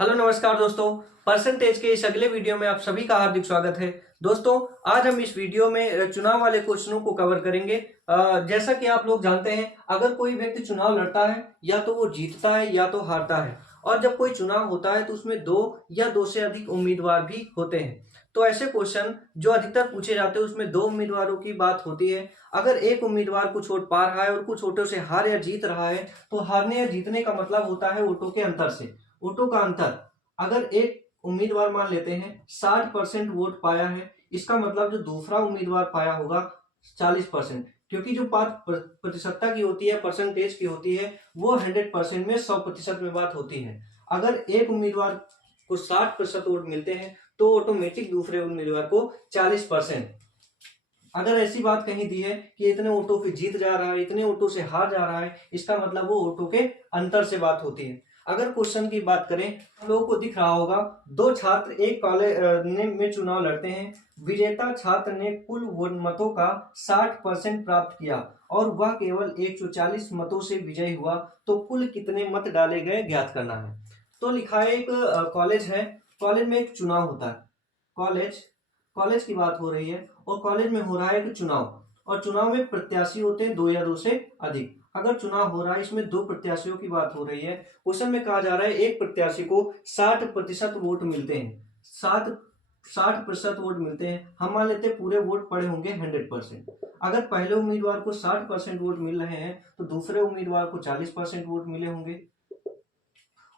Hello नमस्कार दोस्तों। Percentage के इस अगले वीडियो में आप सभी का हार्दिक स्वागत है। दोस्तों आज हम इस वीडियो में चुनाव वाले क्वेश्चनों को कवर करेंगे। जैसा कि आप लोग जानते हैं, अगर कोई व्यक्ति चुनाव लड़ता है या तो वो जीतता है या तो हारता है, और जब कोई चुनाव होता है तो उसमें दो या दो से अधिक उम्मीदवार भी होते हैं। तो ऐसे क्वेश्चन जो अधिकतर पूछे जाते हैं उसमें दो उम्मीदवारों की बात होती है। अगर एक उम्मीदवार कुछ वोट पा रहा है और कुछ वोटों से हार या जीत रहा है, तो हारने या जीतने का मतलब होता है वोटों के अंतर से। वोटों का अंतर, अगर एक उम्मीदवार मान लेते हैं 60% वोट पाया है, इसका मतलब जो दूसरा उम्मीदवार पाया होगा 40%, क्योंकि जो बात प्रतिशतता की होती है, परसेंटेज की होती है, वो 100% में 100% में बात होती है। अगर एक उम्मीदवार को 60% वोट मिलते हैं तो ऑटोमेटिक दूसरे उम्मीदवार को 40%। अगर ऐसी बात कहीं दी है कि इतने वोटों पे जीत जा रहा है, इतने वोटों से हार जा रहा है, इसका मतलब वो वोटों के अंतर से बात होती है। अगर क्वेश्चन की बात करें, हम लोगों को दिख रहा होगा दो छात्र एक कॉलेज में चुनाव लड़ते हैं। विजेता छात्र ने कुल वोट मतों का 60% प्राप्त किया और वह केवल 140 मतों से विजयी हुआ, तो कुल कितने मत डाले गए ज्ञात करना है। तो लिखा है एक कॉलेज है, कॉलेज में एक चुनाव होता है। कॉलेज कॉलेज की बात हो रही है और कॉलेज में हो रहा है एक चुनाव, और चुनाव में प्रत्याशी होते हैं दो या दो से अधिक। अगर चुनाव हो रहा है, इसमें दो प्रत्याशियों की बात हो रही है। क्वेश्चन में कहा जा रहा है एक प्रत्याशी को 60% वोट मिलते हैं। 60% वोट मिलते हैं, हम मान लेते हैं पूरे वोट पड़े होंगे 100%। अगर पहले उम्मीदवार को 60% वोट मिल रहे हैं तो दूसरे उम्मीदवार को 40% वोट मिले होंगे,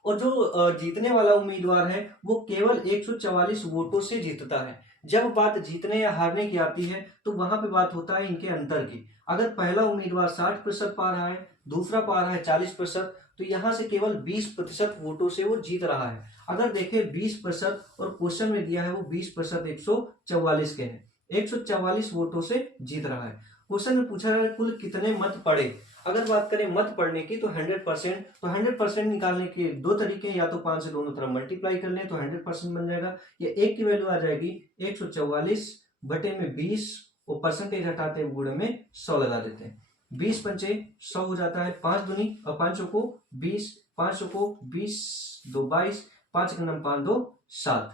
और जो जीतने वाला उम्मीदवार है वो केवल 144 वोटों से जीतता है। जब बात जीतने या हारने की आती है तो वहां पे बात होता है इनके अंतर की। अगर पहला उम्मीदवार 60% पा रहा है, दूसरा पा रहा है 40%, तो यहां से केवल 20% वोटों से वो जीत रहा है। अगर देखें 20% और क्वेश्चन में दिया है वो 20% 144 के हैं, 144 वोटों से जीत रहा है। क्वेश्चन में पूछा है कुल कितने मत पड़े। अगर बात करें मत पढ़ने की तो 100%, तो 100% निकालने के दो तरीके हैं, या तो 5 से दोनों तरफ मल्टीप्लाई कर लें तो 100% बन जाएगा, या एक की वैल्यू आ जाएगी 144 बटे में 20, वो परसेंटेज हटाते हैं गुणे में 100 लगा देते हैं। 20 पंचे 100 हो जाता है, 5 दूनी और 5 को 20, 5 को 20 दो 22, 5 का नम 5 दो 7,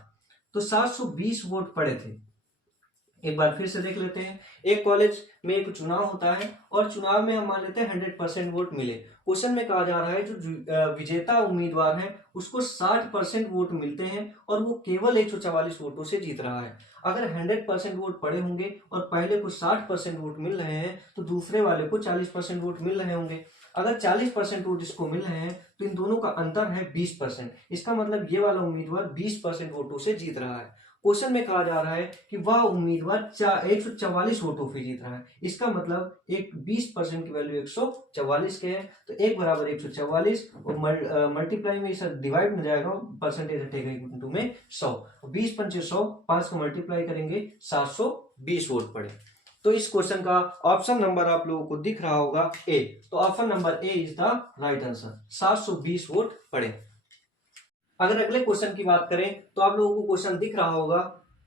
तो 720 वोट पड़े थे। एक बार फिर से देख लेते हैं। एक कॉलेज में एक चुनाव होता है और चुनाव में हम मान लेते हैं 100% वोट मिले। क्वेश्चन में कहा जा रहा है जो विजेता उम्मीदवार है उसको 60% वोट मिलते हैं और वो केवल 144 वोटों से जीत रहा है। अगर 100% वोट पड़े होंगे और पहले को 60% वोट मिल रहे हैं तो दूसरे वाले को 40% वोट मिल रहे होंगे। अगर 40% वोट इसको मिल रहे हैं तो इन दोनों का अंतर है 20%। इसका मतलब ये वाला उम्मीदवार 20% वोटों से जीत रहा है। क्वेश्चन में कहा जा रहा है कि वह उम्मीदवार 144 वोटों पे जीत रहा है। इसका मतलब एक 20% की वैल्यू 144 के है, तो एक बराबर 144 और मल्टीप्लाई में इसे डिवाइड में जाएगा, परसेंटेज हटेगा इंटू में 100, 20 पंचे 100, 5 को मल्टीप्लाई करेंगे 720 वोट पड़े। तो इस क्वेश्चन का ऑप्शन नंबर आप लोगों को दिख रहा होगा ए, तो option number A is the right answer, 720 vote पड़े। अगर अगले क्वेश्चन की बात करें तो आप लोगों को क्वेश्चन दिख रहा होगा,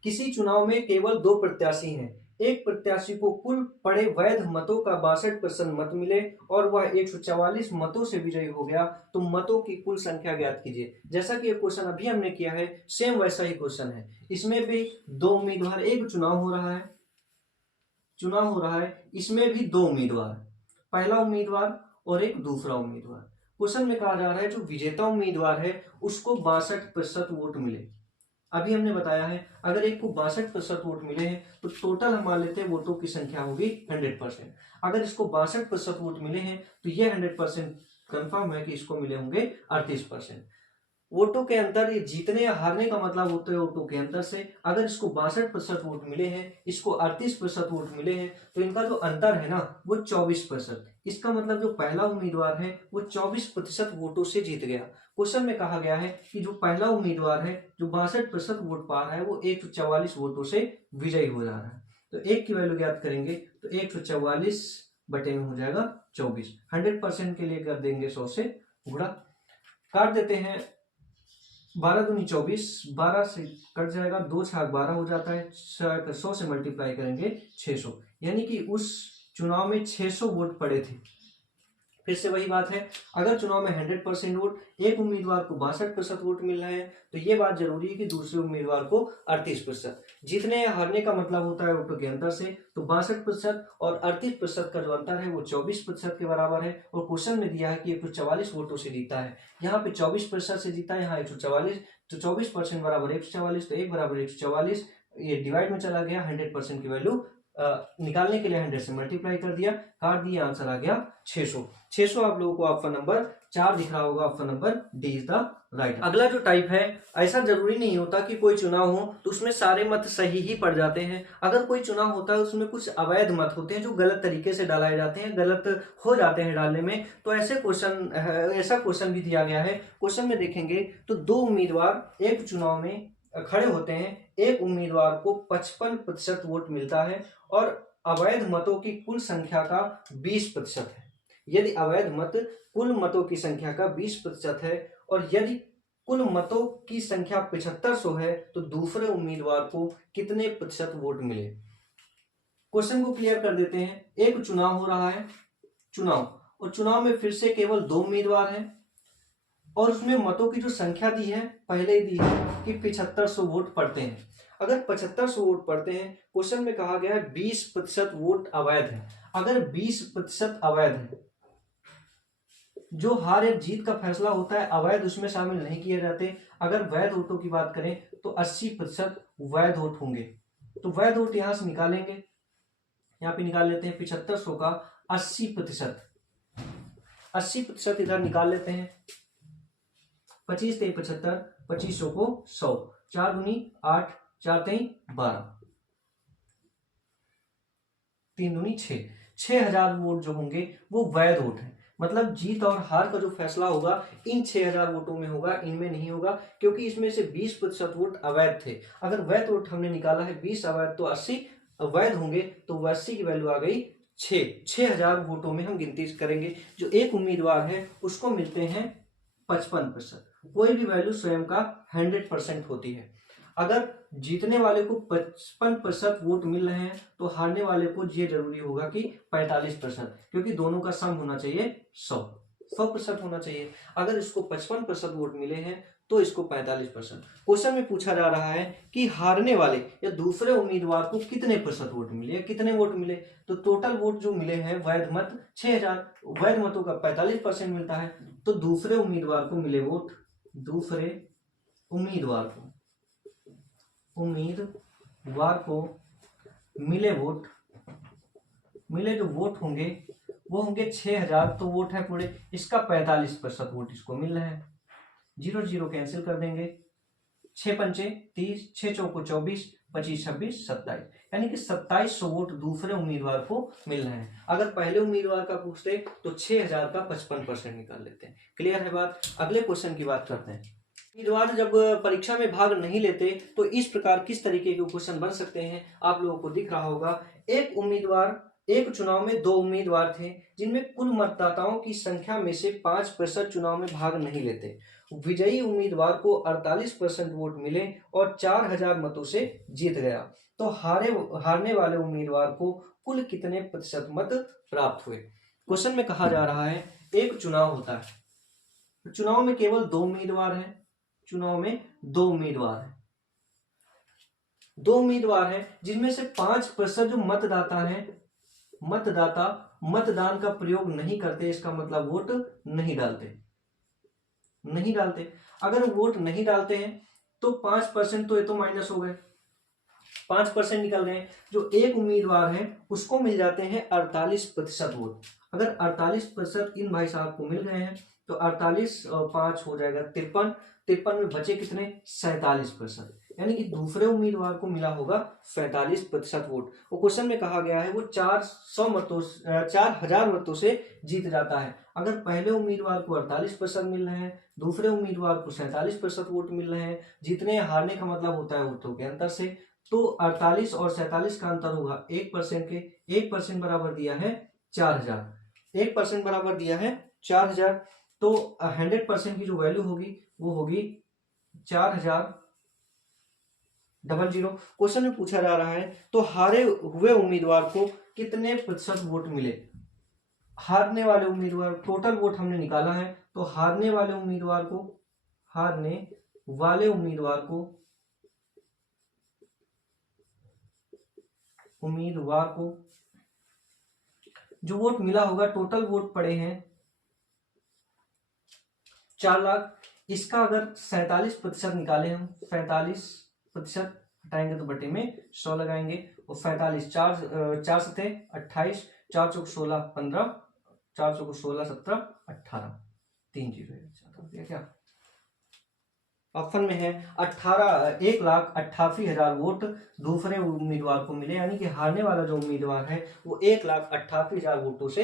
किसी चुनाव में केवल दो प्रत्याशी हैं। एक प्रत्याशी को कुल पड़े वैध मतों का 62% मत मिले और वह 144 मतों से विजयी हो गया, तो मतों की कुल संख्या ज्ञात कीजिए। जैसा कि ये क्वेश्चन अभी हमने किया है, सेम वैसा ही क्वेश्चन है। इसमें भी दो उम्मीदवार, एक चुनाव हो रहा है, इसमें भी दो उम्मीदवार, पहला उम्मीदवार और एक दूसरा उम्मीदवार। क्वेश्चन में कहा जा रहा है जो विजेता उम्मीदवार है उसको 62% वोट मिले। अभी हमने बताया है अगर एक को 62% वोट मिले हैं तो टोटल हम मान लेते हैं वोटों की संख्या होगी 100%। अगर इसको 62% वोट मिले हैं तो ये 100% कंफर्म है कि इसको मिले होंगे 38%। वोटों के अंतर, ये जीतने या हारने का मतलब होता है वोटों के अंतर से। अगर इसको 62% वोट मिले हैं, इसको 38% वोट मिले हैं, तो इनका जो अंतर है ना वो 24%। इसका मतलब जो पहला उम्मीदवार है वो 24% वोटों से जीत गया। क्वेश्चन में कहा गया है कि जो पहला उम्मीदवार है जो 62% वोट पा रहा है वो 144 वोटों से विजयी हो जा रहा है। तो एक की वैल्यू ज्ञात करेंगे तो 144 बटे में हो जाएगा 24। 100% के लिए कर देंगे 100 से गुणा, काट देते हैं, 12 दूनी 24, 12 से कट जाएगा, 2 छाक 12 हो जाता है, 100 से मल्टीप्लाई करेंगे 600, यानी कि उस चुनाव में 600 वोट पड़े थे। फिर से वही बात है, अगर चुनाव में 100% वोट, एक उम्मीदवार को 62% वोट मिल रहे हैं, तो ये बात जरूरी है कि दूसरे उम्मीदवार को 38%। जीतने या हारने का मतलब होता है वोटों के अंतर से, तो 62% और 38% का जो अंतर है वो 24% के बराबर है। और क्वेश्चन में दिया है कि 144 वोटों से जीता है, यहाँ पे 24% से जीता है, यहाँ 144, तो 24% बराबर 144, तो 1 बराबर 144, ये डिवाइड में चला गया। 100% की वैल्यू निकालने के लिए 100 से मल्टीप्लाई कर दिया, काट दिया, आंसर आ गया 600। 600 आप लोगों को ऑप्शन नंबर 4 दिख रहा होगा, option number D is the right. अगला जो टाइप है, ऐसा जरूरी नहीं होता कि कोई चुनाव हो तो उसमें सारे मत सही ही पड़ जाते हैं। अगर कोई चुनाव होता है उसमें कुछ अवैध मत होते हैं जो गलत तरीके से डालाए जाते हैं, गलत हो जाते हैं डालने में, तो ऐसा क्वेश्चन भी दिया गया है। क्वेश्चन में देखेंगे तो दो उम्मीदवार एक चुनाव में खड़े होते हैं, एक उम्मीदवार को 55% वोट मिलता है और अवैध मतों की कुल संख्या का 20% है। यदि अवैध मत कुल मतों की संख्या का 20% है और यदि कुल मतों की संख्या 7500 है, तो दूसरे उम्मीदवार को कितने प्रतिशत वोट मिले। क्वेश्चन को क्लियर कर देते हैं। एक चुनाव हो रहा है, और चुनाव में फिर से केवल दो उम्मीदवार हैं और उसमें मतों की जो संख्या दी है, पहले ही दी है कि 7500 वोट पड़ते हैं। अगर 7500 वोट पड़ते हैं, क्वेश्चन में कहा गया है 20% वोट अवैध है। अगर 20% अवैध है, जो हार या जीत का फैसला होता है अवैध उसमें शामिल नहीं किए जाते। अगर वैध वोटों की बात करें तो 80% वैध वोट होंगे। तो वैध वोट यहां से निकालेंगे, यहां पे निकाल लेते हैं 7500 का 80%, 80% इधर निकाल लेते हैं। 25 × 75, 2500 को 100, 4 दूनी 8, 4 3 12, 3 दूनी 6, 6000 वोट जो होंगे वो वैध वोट है। मतलब जीत और हार का जो फैसला होगा इन 6000 वोटों में होगा, इनमें नहीं होगा, क्योंकि इसमें से 20% वोट अवैध थे। अगर वैध वोट हमने निकाला है 20 अवैध, तो 80 वैध होंगे, तो 80 की वैल्यू आ गई 6000 वोटों में हम गिनती करेंगे। जो एक उम्मीदवार है उसको मिलते हैं 55%। कोई भी वैल्यू स्वयं का 100% होती है। अगर जीतने वाले को 55% वोट मिल रहे हैं तो हारने वाले को ये जरूरी होगा कि 45%, क्योंकि दोनों का सम होना चाहिए 100% होना चाहिए। अगर इसको 55% वोट मिले हैं तो इसको 45%। क्वेश्चन में पूछा जा रहा है कि हारने वाले या दूसरे उम्मीदवार को कितने प्रतिशत वोट मिले या कितने वोट मिले। तो टोटल वोट जो मिले हैं वैध मत 6000, वैध मतों का 45% मिलता है, तो दूसरे उम्मीदवार को मिले वोट, दूसरे उम्मीदवार को मिले वोट, मिले जो वोट होंगे वो होंगे 6000। तो वोट है पूरे, इसका 45% वोट इसको मिल रहे हैं। 0 0 कैंसिल कर देंगे, 6 पंचे 30, 6 चौको 24, 25 26 27, यानी कि 2700 वोट दूसरे उम्मीदवार को मिल रहे हैं। अगर पहले उम्मीदवार का पूछते तो 6000 का 55% निकाल लेते हैं। क्लियर है बात। अगले क्वेश्चन की बात करते हैं। उम्मीदवार जब परीक्षा में भाग नहीं लेते तो इस प्रकार किस तरीके के क्वेश्चन बन सकते हैं, आप लोगों को दिख रहा होगा। एक चुनाव में दो उम्मीदवार थे जिनमें कुल मतदाताओं की संख्या में से 5% चुनाव में भाग नहीं लेते। विजयी उम्मीदवार को 48% वोट मिले और 4000 मतों से जीत गया। तो हारने वाले उम्मीदवार को कुल कितने प्रतिशत मत प्राप्त हुए। क्वेश्चन में कहा जा रहा है एक चुनाव होता है, चुनाव में केवल दो उम्मीदवार हैं, चुनाव में दो उम्मीदवार हैं जिनमें से 5% जो मतदाता हैं, मतदाता मतदान का प्रयोग नहीं करते, इसका मतलब वोट नहीं डालते। अगर वोट नहीं डालते हैं तो 5% तो ये तो माइनस हो गए, 5% निकल गए। जो एक उम्मीदवार है उसको मिल जाते हैं 48% वोट। अगर 48% इन भाई साहब को मिल गए हैं तो 48 और 5 हो जाएगा 53, 53 में बचे कितने 47%, यानी कि दूसरे उम्मीदवार को मिला होगा 47% वोट। वो क्वेश्चन में कहा गया है वो 4000 मतों से जीत जाता है। अगर पहले उम्मीदवार को 48% मिल रहे हैं, दूसरे उम्मीदवार को 47% वोट मिल रहे हैं, जीतने या हारने का मतलब होता है वोटों के अंतर से, तो 48 और 47 का अंतर होगा 1% के। 1% बराबर दिया है 4000, 1% बराबर दिया है 4000, तो 100% की जो वैल्यू होगी वो होगी 4000 00। क्वेश्चन में पूछा जा रहा है तो हारे हुए उम्मीदवार को कितने प्रतिशत वोट मिले। हारने वाले उम्मीदवार, टोटल वोट हमने निकाला है, तो हारने वाले उम्मीदवार को जो वोट मिला होगा, टोटल वोट पड़े हैं 4 लाख। इसका अगर 47% निकाले हम, 47% हटाएंगे तो बटे में 100 लगाएंगे, और 45 चार सते 28, 4 चौक 16 15, 4 चौक 16 17 18, 3 जीरो है क्या। ऑप्शन में है 1,88,000 वोट दूसरे उम्मीदवार को मिले, यानी कि हारने वाला जो उम्मीदवार है वो 1,88,000 वोटों से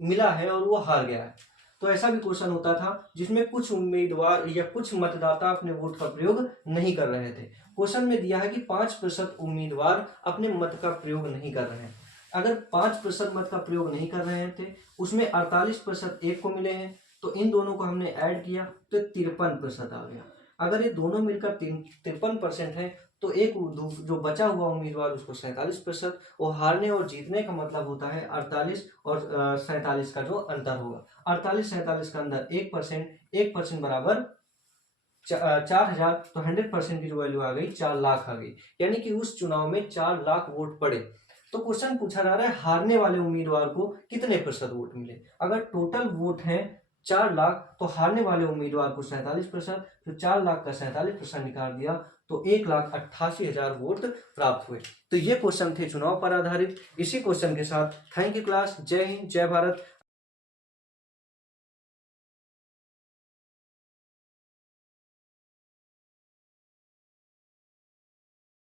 मिला है और वो हार गया है। तो ऐसा भी क्वेश्चन होता था जिसमें कुछ उम्मीदवार या कुछ मतदाता अपने वोट का प्रयोग नहीं कर रहे थे। क्वेश्चन में दिया है कि 5% उम्मीदवार अपने मत का प्रयोग नहीं कर रहे हैं। अगर 5% मत का प्रयोग नहीं कर रहे थे, उसमें 48% एक को मिले हैं, तो इन दोनों को हमने ऐड किया तो 53% आ गया। अगर ये दोनों मिलकर 53% है, तो एक जो बचा हुआ उम्मीदवार उसको 47%, और हारने और जीतने का मतलब होता है 48 और 47 का जो अंतर होगा। 48-47 का अंदर 1% बराबर 4,000, तो 100% की जो वैल्यू आ गई 4 लाख आ गई, यानी कि उस चुनाव में 4 लाख वोट पड़े। तो क्वेश्चन पूछा जा रहा है हारने वाले उम्मीदवार को कितने प्रतिशत वोट मिले। अगर टोटल वोट है 4 लाख, तो हारने वाले उम्मीदवार को 47%, तो 4 लाख का 47% निकाल दिया तो 1,88,000 वोट प्राप्त हुए। तो ये क्वेश्चन थे चुनाव पर आधारित। इसी क्वेश्चन के साथ थैंक यू क्लास। जय हिंद, जय भारत।